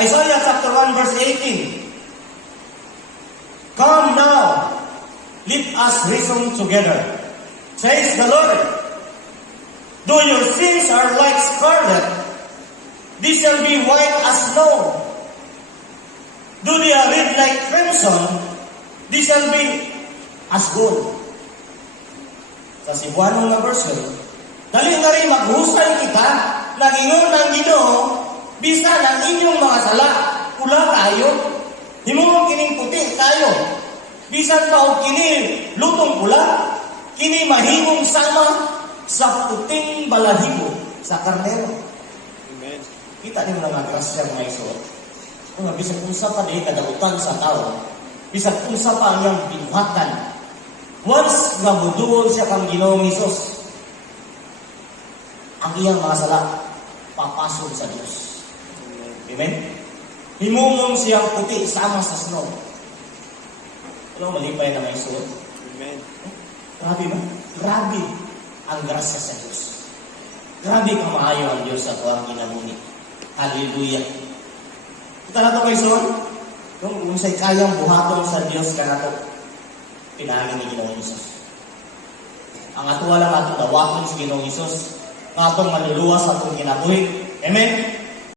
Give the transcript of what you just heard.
Isaiah chapter 1 verse 18. Come now, let us reason together, says the Lord. Though your sins are like scarlet, they shall be white as snow. Though they are red like crimson, they shall be as gold. Sa Cebuano nga version, dali na rin maghusay kita, nagingon ng Ginoo, bisa ng inyong mga sala, pula kayo, himulong kining puti kayo, bisan pa o kini lutong pula, kini mahimong sama sa puting balahibo sa karnero. Amen. Kita niyo mga grasya mga iso. Kung bisan unsa pa di kadautan sa tao, bisan unsa pa ang iyang binuhatan. Once nga buduol siya kang Ginoong Hesus, ang iyang mga sala papasok sa Diyos. Amen? Himumong siyang puti sama sa snow. Ano malipay na may suot? Amen. Grabe ba? Grabe ang grasya sa Diyos. Grabe kamaayo ang Diyos sa tuwang ginamuni. Hallelujah. Kita na ito kayo son? Kung unsay kayang buhaton sa Diyos ka na ito, pinangin ni Ginoong Hesus. Ang atuwa lang atong dawaton sa Ginoong Hesus, nga atong manluluwas sa atong kinabuhi. Amen?